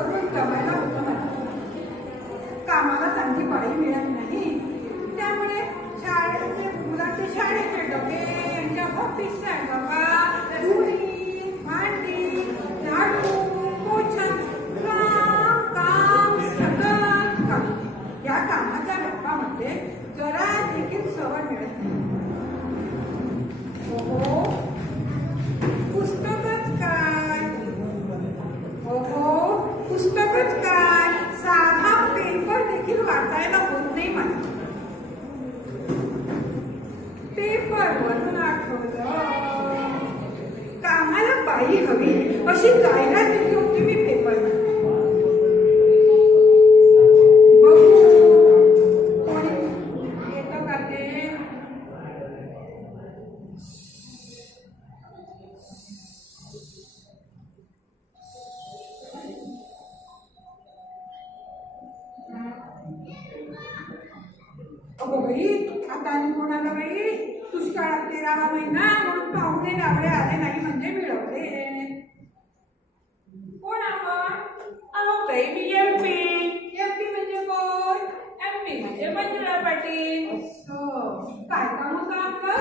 करून जमायला होतं मला. कामाला चांगली पाळी मिळत नाही, त्यामुळे शाळेचे मुलाचे शाळेचे डबे, यांच्या ऑफिसच्या डबा, धुणी, भांडी, झाडू, पोछा, काम सगळं काम. या कामाच्या लोकांमध्ये जरा देखील सवय मिळत नाही. हो, पुस्तकच काय, हो पुस्तकच काय, साधा पेपर देखील वाचायला होत नाही मला. पेपर वरून आठवलं, कामाला बाई हवी अशी जाहिरात दिली होती मी पेपर. कोणी येतं का ते? अगो बाई, आता आणि कोणाला बाई, दुष्काळात 13वा महिना म्हणून पाहुणे गावडे आले नाही म्हणजे मिळवले. कोण आपण? अहो ताई, मी एमपी. एमपी म्हणजे कोण? एमपी म्हणजे मंजुळा पाटील. असं काय काम होतं आपलं?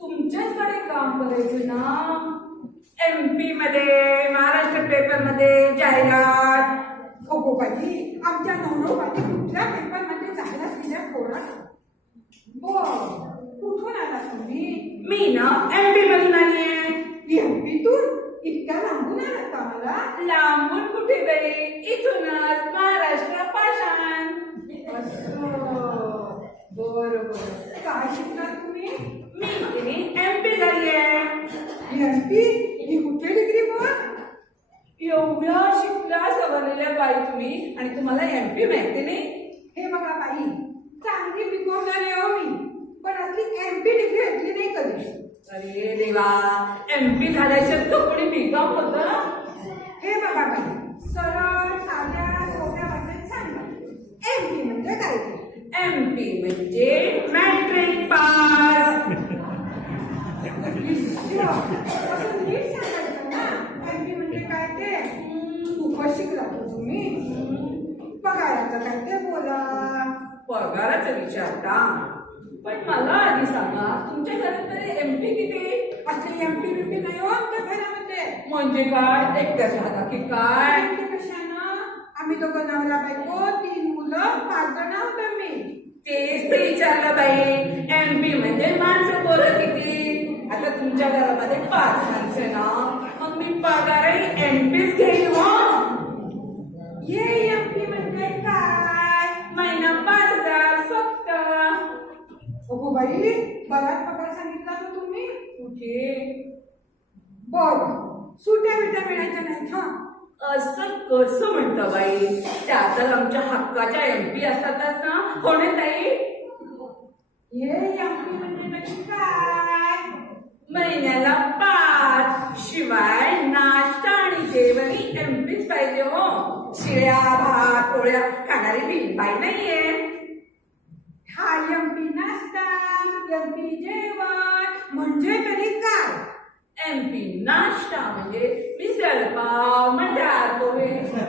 तुमच्याचकडे काम करायचं ना. एमपी मध्ये, महाराष्ट्र पेपर मध्ये जाहिरात. अगो बाई, आमच्या नवरोबाने कुठल्या पेपरमध्ये जाहिरात दिल्या थोडा? कुठून आला तुम्ही? मी ना एमपी मधून आली आहे. एमपीतून? इतक्या लांबून आलात का मला? लांबून कुठे बाई, इथूनच महाराष्ट्र पाषाण. बरोबर. काय शिकणार तुम्ही? मी एमपी झाली आहे. एमपी ही कुठली डिग्री बोल? एवढ्या शिकल्या सवरलेल्या बाई तुम्ही, आणि तुम्हाला एमपी माहिती नाही? हे बघा बाई, चांगली बीकॉम झाली हो मी, पण असली एमपी डिग्री ऐकली नाही कधी. अरे देवा, एमपी झाल्याशिवाय तो कोणी बीकॉम होतं? हे बघा बाई, सरळ साध्या सोप्या भाषेत सांगा, एमपी म्हणजे काय ते? एमपी म्हणजे मॅट्रिक पास. असं नीट सांगायचं ना, एमपी म्हणजे काय ते? खूपच शिकला तुम्ही. पगाराचं काय ते बोला. पगाराचं विचारता, पण मला आधी सांगा, तुमच्या घरात तरी एमपी किती? असले एमपी बीपी नाही हो आमच्या घरामध्ये. म्हणजे काय, एकट्याच राहता की काय? कशानं? आम्ही दोघं नवरा बायको, 3 मुलं, 5 जण आहोत आम्ही. तेच तर विचारलं बाई, एमपी म्हणजे माणसं पोरं किती? आता तुमच्या घरामध्ये 5 माणसं ना, मग मी पगारही एमपीच घेईन हो. ये एमपी म्हणजे काय? महिना 5,000 फक्त. अगो बाई, बराच पगार सांगितला तर तुम्ही. कुठे? बरं, सुट्या बिट्या मिळायच्या नाहीत हा? असं कसं म्हणतं बाई, त्या तर आमच्या हक्काच्या एमपी असतातच ना. कोणी ताई? ये एमपी म्हणजे नक्की काय? महिन्याला 5, शिवाय नाश्ता आणि जेवणही एमपीच पाहिजे हो. शिळ्या भात पोळ्या खाणारी बिनबाई नाहीये. हा एमपी नाश्ता, एमपी जेवण म्हणजे तरी काय? एमपी नाश्ता म्हणजे मिसळ पाव, मटार पोहे.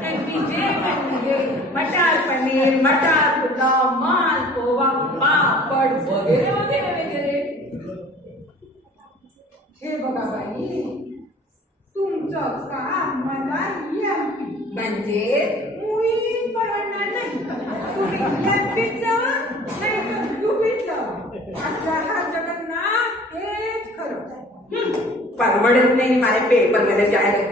एमपी जेवण म्हणजे मटार पनीर, मटार पुलाव, मालपोवा, पापड वगैरे वगैरे वगैरे. हे बघा बाई, तुमचं काम मला एमपी म्हणजे मुळी परवडणार नाही. तुम्ही एमपीत जावा, नाही तर युपीत जावा. आता हा जगन्नाथ हेच खरं. परवडत नाही माझ्या पेपर मध्ये जाहिरात.